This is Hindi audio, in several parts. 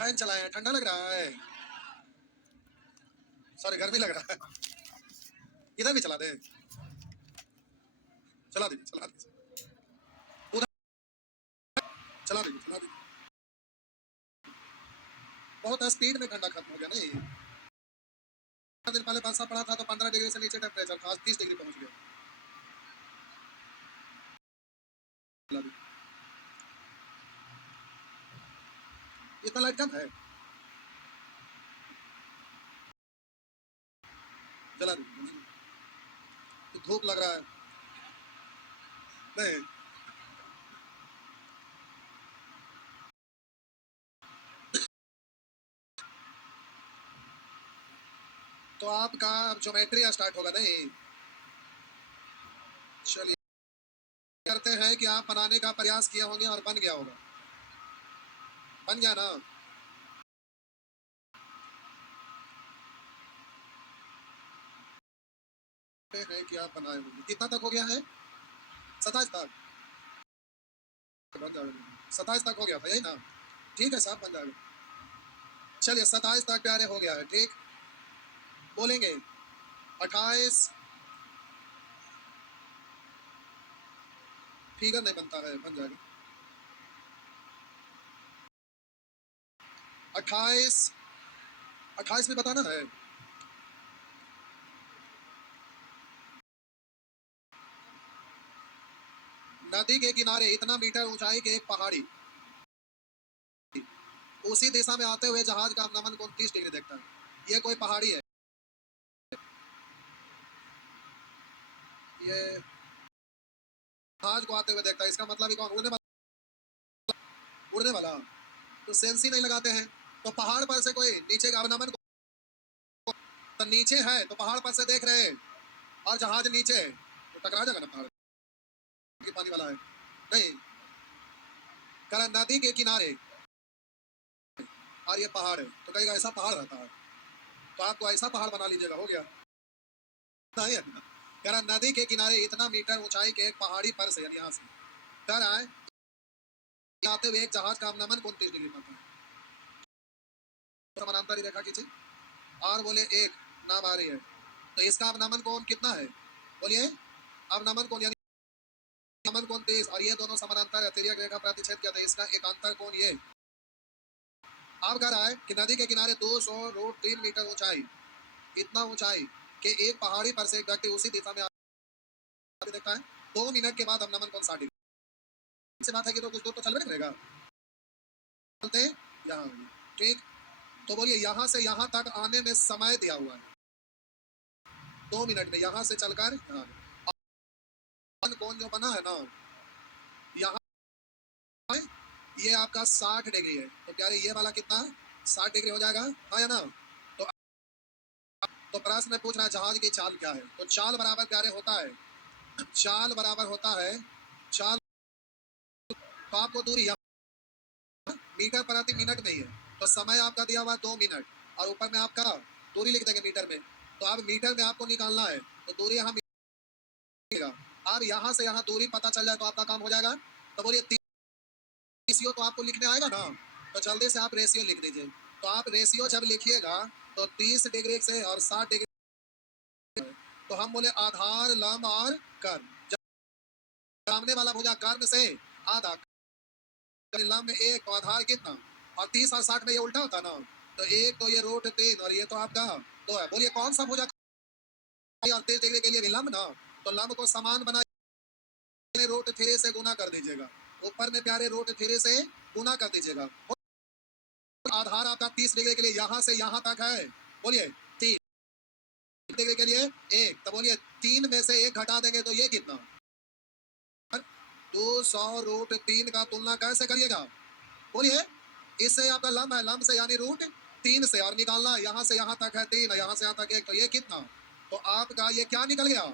फैन चलाए, ठंडा लग रहा है, सॉरी गर्मी लग रहा है। इधर भी चला दे, चला दीजिए, चला दीजिए, उधर चला दीजिए, चला दीजिए। बहुत स्पीड में ठंडा खत्म हो गया नहीं। दिन पहले बरसा पड़ा था तो 15 डिग्री से नीचे टेम्परेचर था, आज 30 डिग्री पहुंच गया। चला दीजिए। इतना लाइट कम है, चला दीजिए। तो धूप लग रहा है नहीं, तो आपका ज्योमेट्री स्टार्ट होगा नहीं। चलिए करते हैं कि आप बनाने का प्रयास किए होंगे और बन गया होगा, बन गया ना। हैं कि आप बनाए होंगे, कितना तक हो गया है? 27 तक बन जाएगा, 27 तक हो गया था यही ना। ठीक है साहब, बन जाएगा। चलिए 27 तक प्यारे हो गया है, ठीक। बोलेंगे 28, फिगर नहीं बनता है, बन जाएगा 28। 28 में बताना है। नदी के किनारे इतना मीटर ऊंचाई के एक पहाड़ी, उसी दिशा में आते हुए जहाज का नमन कोण 30 डिग्री देखता है। ये कोई पहाड़ी है, ये जहाज को आते हुए देखता है, इसका मतलब ही कौन? उड़ने वाला, उड़ने वाला। तो सेंस ही नहीं लगाते हैं। तो पहाड़ पर से कोई नीचे का अवनमन, तो नीचे है तो पहाड़ पर से देख रहे हैं और जहाज नीचे है तो टकरा जाएगा ना पहाड़ की, पानी वाला है नहीं। कह नदी के किनारे और ये पहाड़ है तो कहेगा ऐसा पहाड़ रहता है, तो आपको ऐसा पहाड़ बना लीजिएगा, हो गया नहीं है। कह रहा नदी के किनारे इतना मीटर ऊंचाई के एक पहाड़ी पर से, यहाँ से कह रहा है आते हुए एक जहाज का अवनमन 29 डिग्री पर है। समानांतर रेखा खींची और बोले एक नाम आ रही है, तो इसका अवनमन कोण कितना है? बोलिए अवनमन कोण, यानी अवनमन कोण 30 और ये दोनों समानांतर है, तिर्यक रेखा प्रतिच्छेद किया था, इसका एकांतर कोण ये। अब कह रहा है कि नदी के किनारे 200√3 मीटर ऊंचाई, इतना ऊंचाई कि एक पहाड़ी पर से एक व्यक्ति उसी दिशा में आते देखता है। 2 मिनट के बाद अवनमन कोण 60 डिग्री से बात है कि तो कुछ दूर तो चलने करेगा, चलते यहाँ, ठीक। तो बोलिए यहाँ से यहाँ तक आने में समय दिया हुआ है 2 मिनट में, यहाँ से चलकर यहाँ कौन जो बना है ना, यहाँ ये आपका 60 डिग्री है, तो प्यारे ये वाला कितना है? 60 डिग्री हो जाएगा, हाँ या ना। तो प्रश्न पूछ रहा है जहाज की चाल क्या है, तो चाल बराबर प्यारे होता है, चाल बराबर होता है, चाल तो आपको दूरी मीटर प्रति मिनट नहीं है, तो समय आपका दिया हुआ 2 मिनट और ऊपर में आपका दूरी लिख देंगे मीटर में, तो आप मीटर में आपको निकालना है, तो दूरी यहाँ मिलेगा। अब यहाँ से यहाँ दूरी पता चल जाए तो आपका काम हो जाएगा। तो बोलिए रेशियो तो आपको लिखने आएगा ना, तो जल्दी से आप रेशियो लिख दीजिए। तो आप रेशियो जब लिखिएगा तो 30 डिग्री से और 60 डिग्री, तो हम बोले आधार लंब और कर्म, सामने वाला भुजा कर्म से आधा, लंब एक तो आधार कितना, और 30 और 60 में ये उल्टा होता ना, तो एक तो ये रूट 3 और ये तो आपका 2 है। बोलिए कौन सा भुजा, और 30 डिग्री के लिए भी लंब ना, तो लंब को समान बना √3 से गुना कर दीजिएगा, ऊपर में प्यारे √3 से गुना कर दीजिएगा। आधार आपका 30 डिग्री के लिए यहाँ से यहाँ तक है, बोलिए 3 डिग्री के लिए 1, तो बोलिए 3 में से 1 घटा देंगे तो ये कितना, 200√3 का तुलना कैसे करिएगा? बोलिए इससे आपका लंब है, लंब से यानी √3 से, और निकालना यहाँ से यहाँ तक है 3, यहाँ से यहाँ तक 1, तो ये कितना, तो आपका ये क्या निकल गया?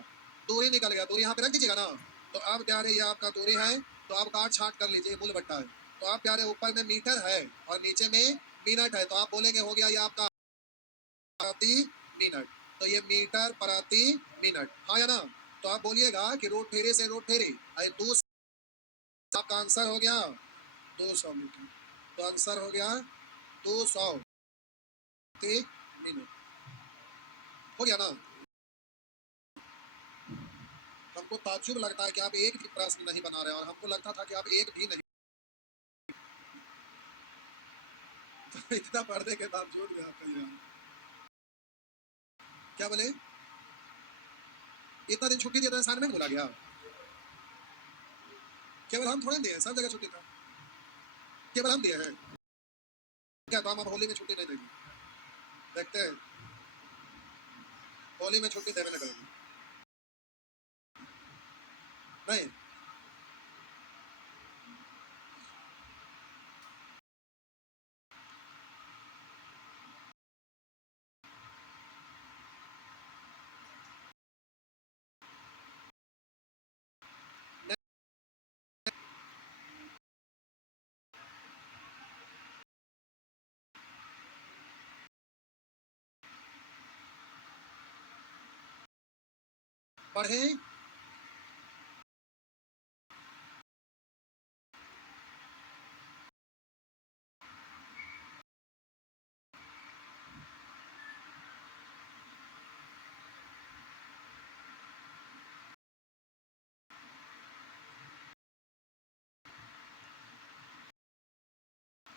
दूरी निकल गया। दूरी यहाँ पे रख दीजिएगा ना। तो अब प्यारे ये आपका दूरी है, तो आप काट छाट कर लीजिए, मूल बट्टा है। तो आप प्यारे ऊपर में मीटर है और नीचे में मिनट है, तो आप बोलेंगे हो गया ये आपका प्रति मिनट, तो ये मीटर प्रति मिनट, हाँ या ना। तो आप बोलिएगा कि √3 से √3 आपका आंसर हो गया 200 मीटर, तो आंसर हो गया 200 मिनट हो गया ना। हमको ताज्जुब लगता है कि आप एक भी प्रश्न नहीं बना रहे, और हमको लगता था कि आप एक भी नहीं। तो इतना पढ़ने के बावजूद भी आप कहिए क्या बोले, इतना दिन छुट्टी दिया तो असाइनमेंट बोला गया। केवल हम थोड़े दिए, सब जगह छुट्टी था, केवल हम दिए हैं क्या? तो हम अब होली में छुट्टी नहीं देंगे, देखते हैं होली में छुट्टी देने लगेगी नहीं। पढ़े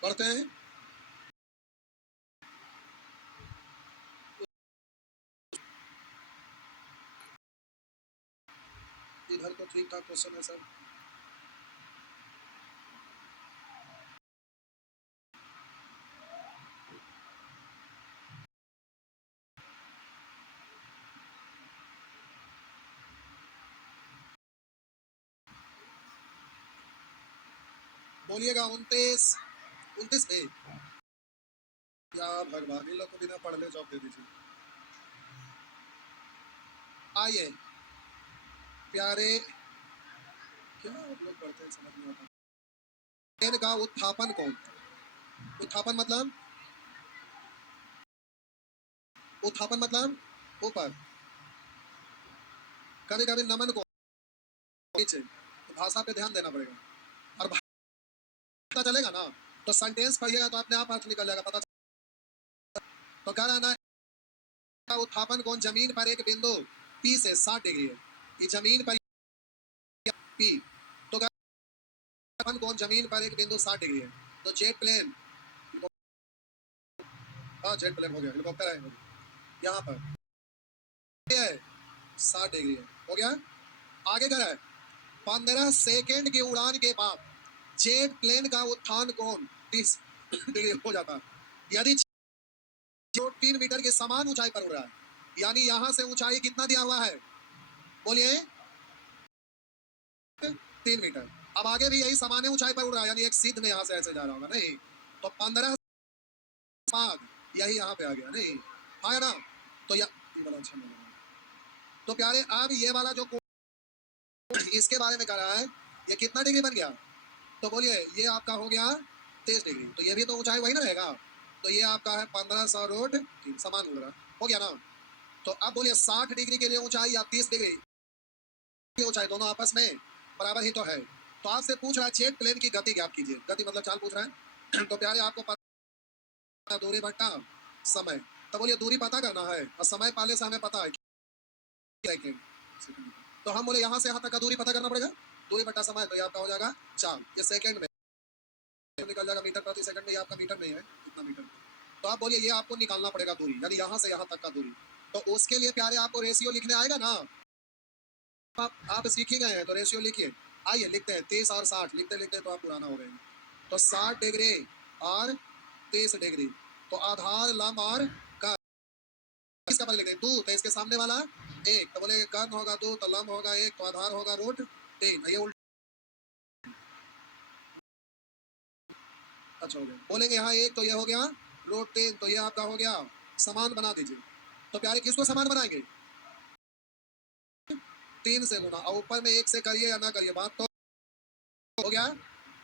पढ़ते हैं। इधर तो ठीक ठाक क्वेश्चन है सर। बोलिएगा 29 29 में। या भगवान, इन लोग को बिना पढ़ने जॉब दे दीजिए। आइए प्यारे, क्या आप लोग पढ़ते हैं समझ नहीं आता। प्लेन का उत्थापन कौन? उत्थापन मतलब, उत्थापन मतलब ऊपर, कभी कभी नमन को नीचे। तो भाषा पे ध्यान देना पड़ेगा, और पता चलेगा ना तो सेंटेंस पढ़िएगा तो अपने आप अर्थ निकल जाएगा, पता तो कह रहा ना उत्थापन कोण जमीन पर एक बिंदु पी से 60 डिग्री है। ये जमीन पर पी, तो उत्थापन कोण जमीन पर एक बिंदु 60 डिग्री है। तो जेट प्लेन, हाँ जेट प्लेन हो गया, हेलीकॉप्टर है यहाँ पर है 60 डिग्री है, हो गया। आगे क्या है, 15 सेकेंड की उड़ान के बाद जेट प्लेन का उत्थान कोण 30 डिग्री हो जाता है। यदि जो 3 मीटर के समान ऊंचाई पर उड़ रहा है, यानी यहां से ऊंचाई कितना दिया हुआ है, बोलिए 3 मीटर। अब आगे भी यही सामान्य ऊंचाई पर उड़ रहा है, यानी एक सीध में यहां से ऐसे जा रहा होगा नहीं, तो 15 बाद यही यहाँ पे आ गया नहीं, आया ना। तो ये बड़ा अच्छा लग रहा है। तो प्यारे अब ये वाला जो इसके बारे में कह रहा है, ये कितना डिग्री बन गया, तो बोलिए ये आपका हो गया 23 डिग्री। तो ये भी तो ऊंचाई वही ना रहेगा, तो ये आपका है 1500 रोड समान उड़ रहा हो गया ना। तो अब बोलिए 60 डिग्री के लिए ऊंचाई या 30 डिग्री की ऊंचाई, दोनों आपस में बराबर ही तो है। तो आपसे पूछ रहा है जेट प्लेन की गति ज्ञात कीजिए, गति मतलब चाल पूछ रहा है। तो प्यारे आपको पता दूरी बट्टा समय, तो बोलिए दूरी पता करना है और समय पहले से हमें पता है सेकंड। तो हम बोले यहाँ से यहाँ तक का दूरी पता करना पड़ेगा, दूरी बट्टा समय, तो ये आपका हो जाएगा चाल, ये सेकंड में निकल जाएगा, मीटर प्रति सेकंड में, ये आपका मीटर नहीं है कितना मीटर। तो आप बोलिए ये आपको निकालना पड़ेगा दूरी, यानी यहाँ से यहाँ तक का दूरी। तो उसके लिए प्यारे आपको रेशियो लिखने आएगा ना, आप सीख ही गए हैं तो रेशियो लिखिए। आइए लिखते हैं 30 और 60, लिखते लिखते तो आप पुराना हो गए। तो 60 डिग्री और 30 डिग्री, तो आधार लंब और कर्ण, इसका पहले लिखते हैं 2, तो इसके सामने वाला 1, तो बोले कर्ण होगा 2, तो लंब होगा 1, तो आधार होगा रूट 3। ये उल्टा अच्छा हो गया, बोलेंगे यहाँ 1 तो ये हो गया रूट 3, तो ये आपका हो गया समान बना दीजिए। तो प्यारे किसको समान बनाएंगे, 3 से गुना, और ऊपर में 1 से करिए या ना करिए, बात तो हो गया।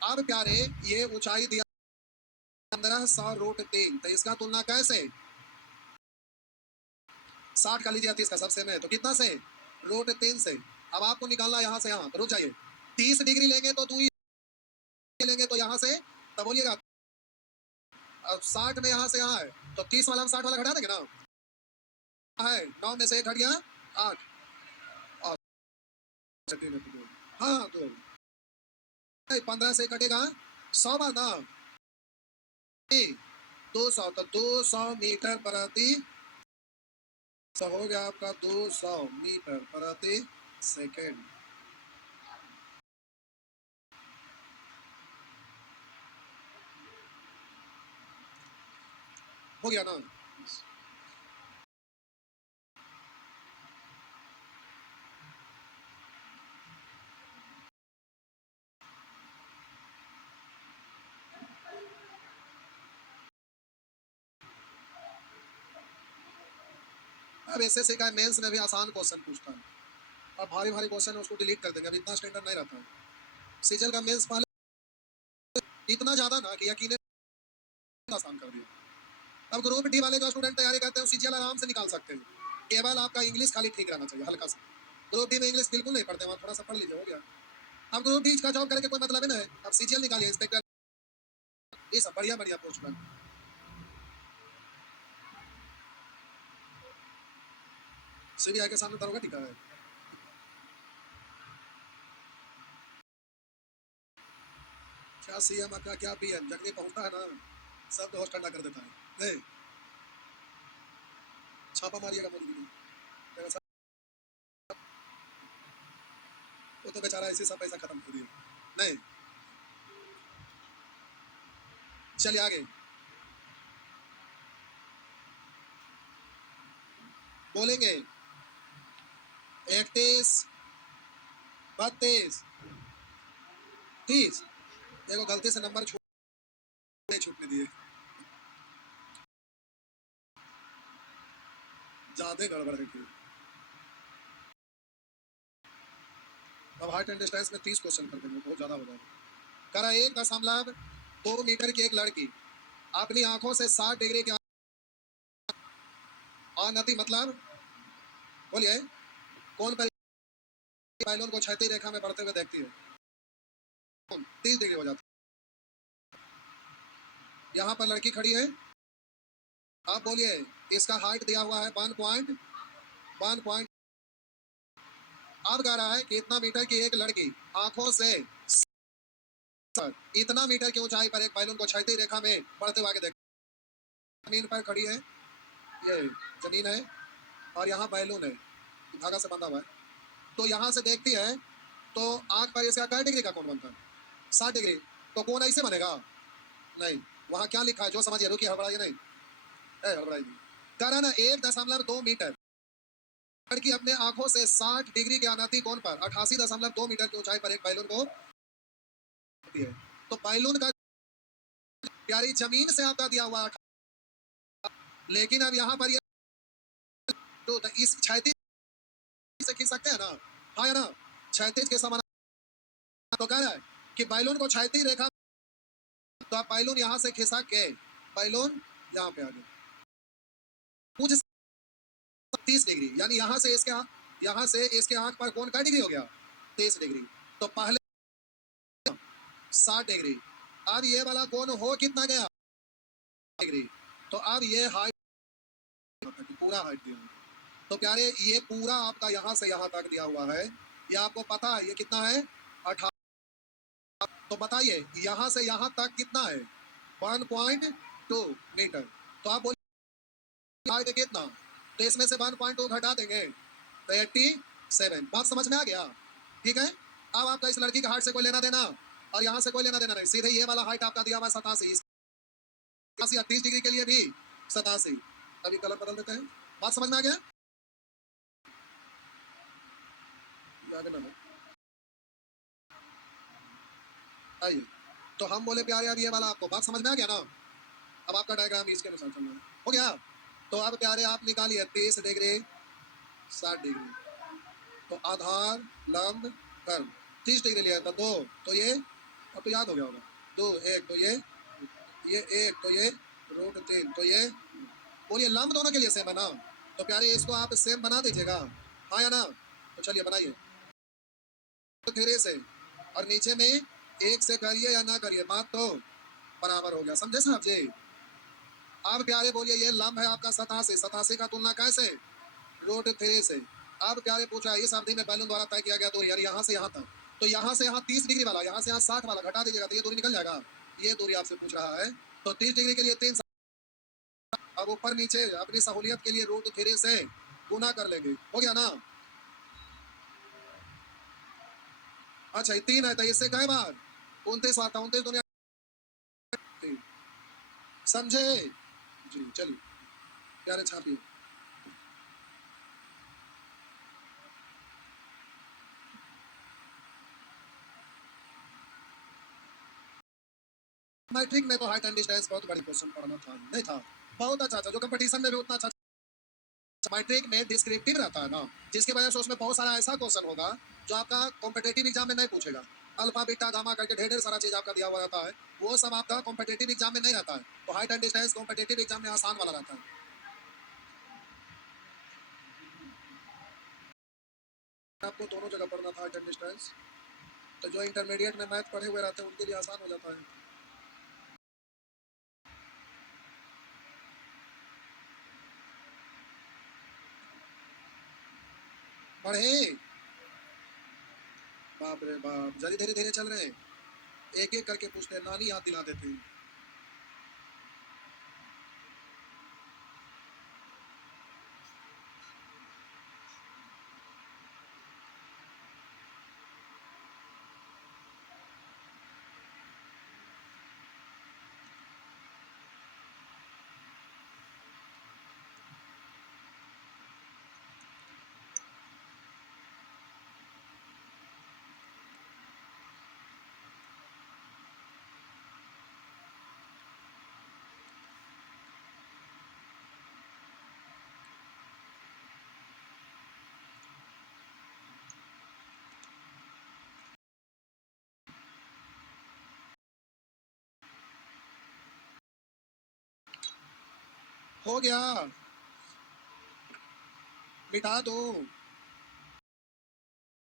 अब प्यारे ये ऊंचाई दिया 1500 रूट 3, तो इसका तुलना कैसे, 60 का लीजिए 30 का सबसे में, तो कितना से रूट 3 से। अब आपको निकालना यहाँ से यहाँ, तो रुक जाइए, 30 डिग्री लेंगे तो दूरी लेंगे, तो यहाँ से, तब बोलिएगा अब 60 में यहाँ से यहाँ है तो 30 वाला हम 60 वाला घटा देंगे ना। है 9 में से 1 घट गया 8 और हाँ तो 15 से कटेगा 100 बार ना 200 तो 200 मीटर प्रति हो गया आपका 200 मीटर प्रति सेकेंड। हो गया ना। अब एसएससी का मेंस में भी आसान क्वेश्चन पूछता है। अब भारी भारी क्वेश्चन है उसको डिलीट कर देंगे, अब इतना स्टैंडर्ड नहीं रहता है। सीजल का मेंस पहले इतना ज्यादा ना कि यकीन आसान कर दिया। अब ग्रुप डी वाले जो स्टूडेंट तैयारी करते हैं सीजीएल आराम से निकाल सकते हैं, केवल आपका इंग्लिश खाली ठीक रहना चाहिए हल्का सा। ग्रुप डी में इंग्लिश बिल्कुल नहीं पढ़ते, वहाँ थोड़ा सा पढ़ लीजिए हो गया। अब ग्रुप डी का जॉब करके कोई मतलब ही नहीं है, अब सीजीएल निकालिए इंस्पेक्टर ये सब बढ़िया बढ़िया पोस्ट पर। सीबीआई के सामने दरोगा टिका है। क्या सीएम का क्या पीएम जगदीप पहुंचता है ना सब तो होश ठंडा कर देता है। नहीं छापा मारिएगा मोदी जी ने, वो तो बेचारा इसी सब पैसा खत्म कर दिया। नहीं चलिए आगे बोलेंगे 31 32 30 देखो गलती से नंबर छूटने दिए, ज्यादा गड़बड़ है कि अब हार्ट एंड डिस्टेंस में 30 क्वेश्चन कर देंगे, बहुत ज्यादा हो जाएगा। करा 1.2 मीटर की एक लड़की अपनी आंखों से 60 डिग्री के अनति मतलब बोलिए कौन बैलून को क्षैतिज रेखा में बढ़ते हुए देखती है, 30 डिग्री हो जाती है। यहाँ पर लड़की खड़ी है, आप बोलिए इसका हाइट दिया हुआ है 1 पॉइंट। अब कह रहा है कि इतना मीटर की एक लड़की आंखों से इतना मीटर की ऊंचाई पर एक बैलून को क्षैतिज रेखा में बढ़ते हुए आगे देख, जमीन पर खड़ी है, ये जमीन है और यहाँ बैलून है धागा से बंधा हुआ है, तो यहाँ से देखती है तो आंख पर इसका क्या डिग्री का कोण बनता है 60 डिग्री, तो कोण ऐसे बनेगा नहीं, वहाँ क्या लिखा है जो समझिए, रुकिए हड़बड़ाइए नहीं, हड़बड़ाइए नहीं। कह रहा ना 1.2 मीटर लड़की अपने आंखों से 60 डिग्री के अनाती कोण पर 88.2 मीटर की ऊंचाई पर एक बैलून को है, तो बैलून का प्यारी जमीन से आपका दिया हुआ, लेकिन अब यहाँ पर ये तो इस क्षैतिज से खींच सकते हैं ना, हाँ या ना, क्षैतिज के समान, तो कह रहा है कि बैलून को क्षैतिज रेखा, तो आप बैलून यहाँ से खिसक के बैलून यहाँ पे आ गए कुछ 30 डिग्री, यानी यहाँ से इसके आंख पर कोण का डिग्री हो गया 30 डिग्री, तो पहले 60 डिग्री, अब ये वाला कोण हो कितना गया डिग्री, तो अब ये हाइट पूरा हाइट दिया, तो प्यारे ये पूरा आपका यहाँ से यहाँ तक दिया हुआ है, ये आपको पता है ये कितना है 18, तो बताइए यहाँ से यहाँ तक कितना है 1.2 मीटर, तो आप बोलिए हाइट कितना, तो इसमें से 1.2 घटा देंगे तो 87, बात समझ में आ गया, ठीक है। अब आपका इस लड़की का हाइट से कोई लेना देना और यहाँ से कोई लेना देना नहीं, सीधे ये वाला हाइट आपका दिया हुआ 87, 30 डिग्री के लिए भी 87, अभी कलर बदल देते हैं, बात समझ में आ गया। आइए तो हम बोले प्यारे अब ये वाला आपको बात समझ में आ गया ना, अब आपका डायग्राम इसके अनुसार चलना है, हो गया। तो अब प्यारे आप निकालिए 30 डिग्री 60 डिग्री, तो आधार लंब कर्म 30 डिग्री लिया था 2, तो ये अब तो याद हो गया होगा 2 1, तो ये 1, तो ये √3, तो ये बोलिए लंब दोनों के लिए सेम है ना, तो प्यारे इसको आप सेम बना दीजिएगा, हाँ या ना, तो चलिए बनाइए 3 से और नीचे में 1 से करिए या ना करिए, बात तो बराबर हो गया, समझे साहब जी। अब प्यारे बोलिए ये लंब है आपका 87, 87 का तुलना कैसे? √3 से। अब प्यारे पूछ रहा है इस अवधि में बैलून द्वारा तय किया गया दूरी यानी यहाँ से यहाँ तक, तो यहाँ से यहाँ 30 डिग्री वाला, यहाँ से यहाँ 60 वाला घटा दीजिएगा तो ये दूरी निकल जाएगा। ये दूरी आपसे पूछ रहा है, तो 30 डिग्री के लिए 3। अब ऊपर नीचे अपनी सहूलियत के लिए √3 से गुना कर लेंगे, हो गया ना? अच्छा ये 3 है तो इससे कई बार 29 आता, 29 दुनिया समझे जी। चलिए प्यारे छापिए। मैट्रिक में तो हाइट एंड डिस्टेंस बहुत बड़ी क्वेश्चन पढ़ना था, नहीं था? बहुत अच्छा जो कंपटीशन में भी उतना अच्छा। मैट्रिक में डिस्क्रिप्टिव रहता है ना, जिसकी वजह से उसमें बहुत सारा ऐसा क्वेश्चन होगा जो आपका कॉम्पिटेटिव एग्जाम में नहीं पूछेगा। अल्फा बीटा गामा करके ढेर ढेर सारा चीज आपका दिया हुआ रहता है, वो सब आपका कॉम्पिटेटिव एग्जाम में नहीं रहता है। तो height and distance competitive exam में आसान वाला रहता है। आपको दोनों जगह पढ़ना था हाइट एंड डिस्टेंस, तो जो इंटरमीडिएट में मैथ पढ़े हुए रहते हैं उनके लिए आसान हो जाता है। पढ़े बाप रे बाप, जल्दी धीरे धीरे चल रहे हैं, एक एक करके पूछते हैं, नानी याद दिला देते हैं। हो गया, मिटा दो,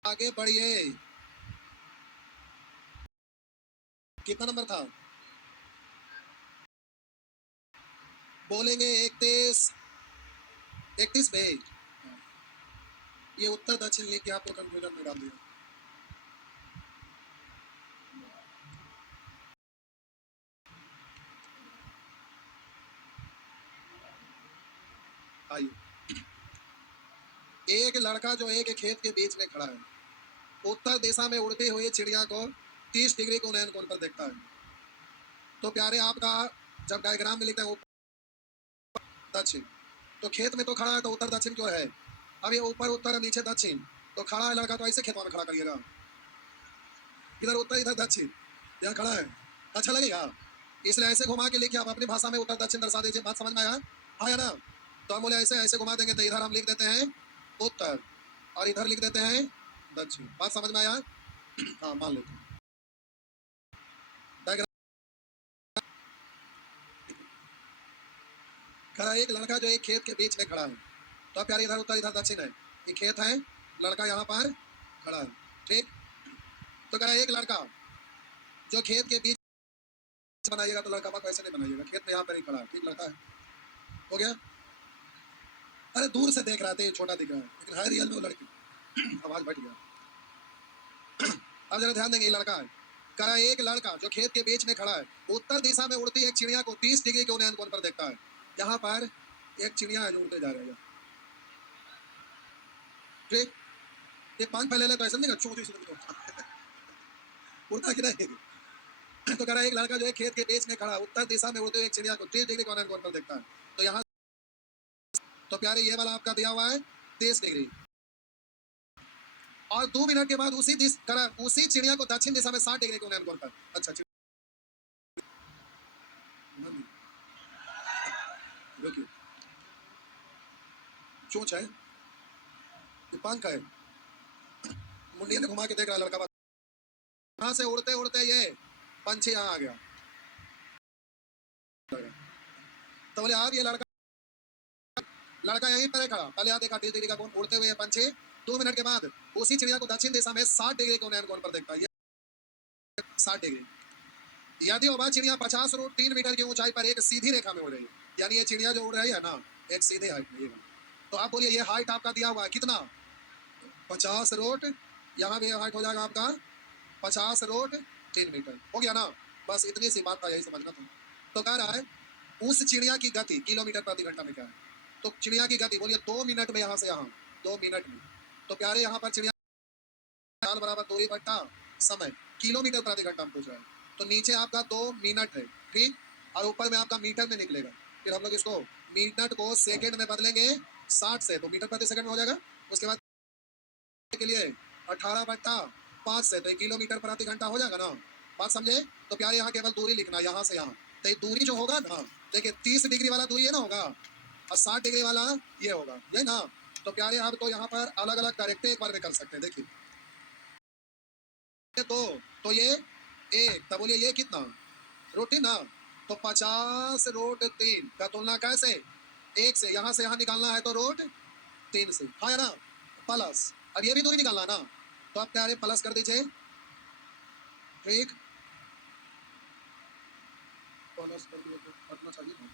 आगे बढ़िए। कितना नंबर था? बोलेंगे 31, 31 पे। ये उत्तर दक्षिण लिख के आपको कंफ्यूजन में डाल दिया। आइए, एक लड़का जो एक खेत के बीच में खड़ा है, उत्तर दिशा में उड़ती हुई चिड़िया को 30 डिग्री को नयन कोण पर देखता है। तो प्यारे आपका जब डायग्राम में लिखते हैं दक्षिण, तो खेत में तो खड़ा है तो उत्तर दक्षिण क्यों है? अब ये ऊपर उत्तर और नीचे दक्षिण, तो खड़ा है लड़का तो ऐसे खेतों में खड़ा करिएगा, इधर उत्तर इधर दक्षिण, यहाँ खड़ा है, अच्छा लगेगा? इसलिए ऐसे घुमा के लिखिए, आप अपनी भाषा में उत्तर दक्षिण दर्शा दीजिए। बात समझ में आया? आया ना? तो हम बोले ऐसे ऐसे घुमा देंगे तो इधर हम लिख देते हैं उत्तर और इधर लिख देते हैं दक्षिण। बात समझ में आया? हाँ मान लेते हैं। खड़ा एक लड़का जो एक खेत के बीच में खड़ा है, तो प्यारे इधर उत्तर इधर दक्षिण है, ये खेत है, लड़का यहाँ पर खड़ा है, ठीक? तो कह एक लड़का जो खेत के बीच बनाइएगा तो लड़का वैसे नहीं बनाइएगा, खेत में यहाँ पर ही खड़ा है, ठीक? लड़का है, हो गया? अरे दूर से देख रहा था ये छोटा दिख रहा है लेकिन है रियल में वो लड़की। आवाज बैठ गया। अब जरा ध्यान देंगे, ये लड़का है, करा एक लड़का जो खेत के बीच में खड़ा है, उत्तर दिशा में उड़ती एक चिड़िया को 30 डिग्री के उन्नयन कोण पर देखता है। यहाँ पर एक चिड़िया है जो उड़ते जा रही है, ठीक? ये पंख फैले तो ऐसा नहीं उड़ता कि नहीं? तो कह रहा है एक लड़का जो है खेत के बीच में खड़ा उत्तर दिशा में उड़ते हुए एक चिड़िया को 30 डिग्री कोण पर देखता है। तो यहाँ तो प्यारे ये वाला आपका दिया हुआ है 30 डिग्री, और 2 मिनट के बाद उसी चिड़िया को दक्षिण दिशा में 60 डिग्री कोण पर। अच्छा रुकिए, चोंच है, ये पंख है, मुंडिया ने घुमा के देख रहा लड़का, यहाँ से उड़ते उड़ते ये पंछी यहाँ आ गया, तो बोले अब ये लड़का यहीं पर खड़ा, पहले यहाँ देखा 30 डिग्री का कोण, उड़ते हुए पंछी 2 मिनट के बाद उसी चिड़िया को दक्षिण दिशा में 60 डिग्री के उन्नयन कोण पर देखता है, 60 डिग्री। यदि वह चिड़िया 50 √3 मीटर की ऊंचाई पर एक सीधी रेखा में उड़ रही है, यानी ये चिड़िया जो उड़ रही है ना, एक सीधे हाइट में ये वाली। तो आप बोलिए ये हाइट आपका दिया हुआ है कितना? 50 रोट। यहाँ भी हाइट हो जाएगा आपका 50 रोट 3 मीटर। हो गया ना? बस इतनी सी बात था, यही समझना था। तो कह रहा है उस चिड़िया की गति किलोमीटर प्रति घंटा में क्या है? तो चिड़िया की गति बोलिए 2 मिनट में यहाँ से यहाँ, 2 मिनट में। तो प्यारे यहाँ पर चिड़िया काल बराबर दूरी बट्टा समय किलोमीटर प्रति घंटा हम पूछ रहे हैं। तो नीचे आपका 2 मिनट है, ठीक, और ऊपर में आपका मीटर में निकलेगा। फिर हम लोग इसको मिनट को सेकंड में बदलेंगे 60 से, तो मीटर प्रति सेकंड में हो जाएगा। उसके बाद के लिए 18 बट्टा 5 से, तो किलोमीटर प्रति घंटा हो जाएगा ना? बात समझे? तो प्यारे यहाँ केवल दूरी लिखना, यहाँ से यहाँ। तो ये दूरी जो होगा ना, देखिए 30 डिग्री वाला दूरी है ना होगा, और 60 डिग्री वाला ये होगा, ये ना। तो प्यारे आप तो यहाँ पर अलग अलग डायरेक्ट एक बार में कर सकते हैं। देखिए तो ये एक, तब बोलिए ये कितना रूट 3 ना? तो 50 रूट 3 का तुलना कैसे? एक से यहाँ निकालना है तो रूट 3 से, हाँ या ना? प्लस, अब ये भी दूरी निकालना ना, तो आप क्या है प्लस कर दीजिए, ठीक, प्लस कर दिए तो कटना चाहिए था।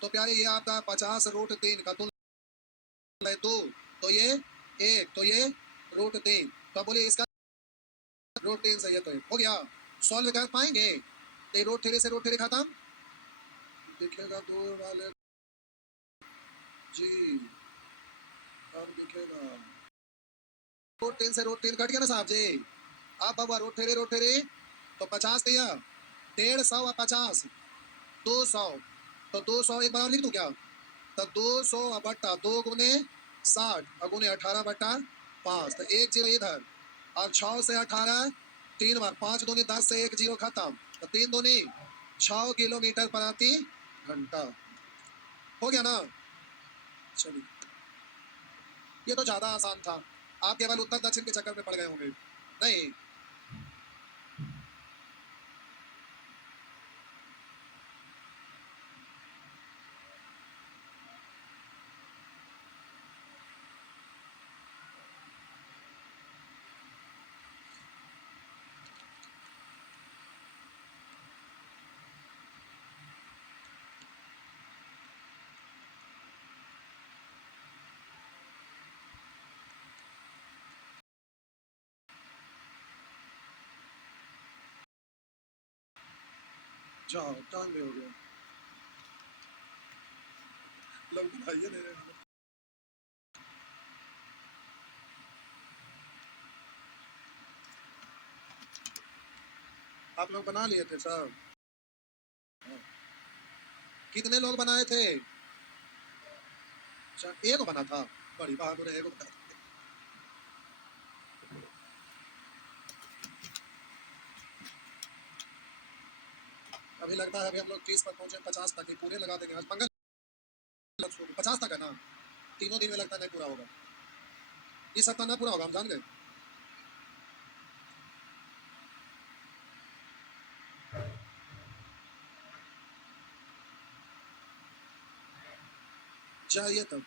तो प्यारे ये आपका 50 रूट 3 का तुलना है 2, तो ये 1, तो ये रूट 3, तो बोलिए इसका रूट 3 से ये तो हो गया। सॉल्व कर पाएंगे? तो रूट 3 से रूट 3 खत्म, दिखेगा दूर वाले जी, अब दिखेगा रूट 3 से रूट 3 कट गया ना साहब जी। अब बाबा रूट 3 तो 50 दिया, 150 और 50 200, तो 200 एक बार लिख दूं क्या? तो 200 बट्टा 2 गुने 60 और गुने 18 बट्टा 5, तो एक जीरो इधर, और 6 से 18 3 बार, 5 दूनी 10 से एक जीरो खत्म, तो 3 दूनी 6 किलोमीटर प्रति घंटा। हो गया ना? चलिए ये तो ज्यादा आसान था, आप केवल उत्तर दक्षिण के चक्कर में पड़ गए होंगे। नहीं, जाओ टाइम भी हो गया, लोग बनाइए दे रहे हैं। आप लोग बना लिए थे सब? कितने लोग बनाए थे? अच्छा, एक बना था, बड़ी बहादुर है, एक बना। अभी लगता है अभी हम लोग 30 पर पहुंचे, 50 तक ही पूरे लगा देंगे आज, मंगल 50 तक है ना? तीनों दिन में लगता नहीं पूरा होगा, इस सप्ताह ना पूरा होगा, हम जान गए। जाइए तब।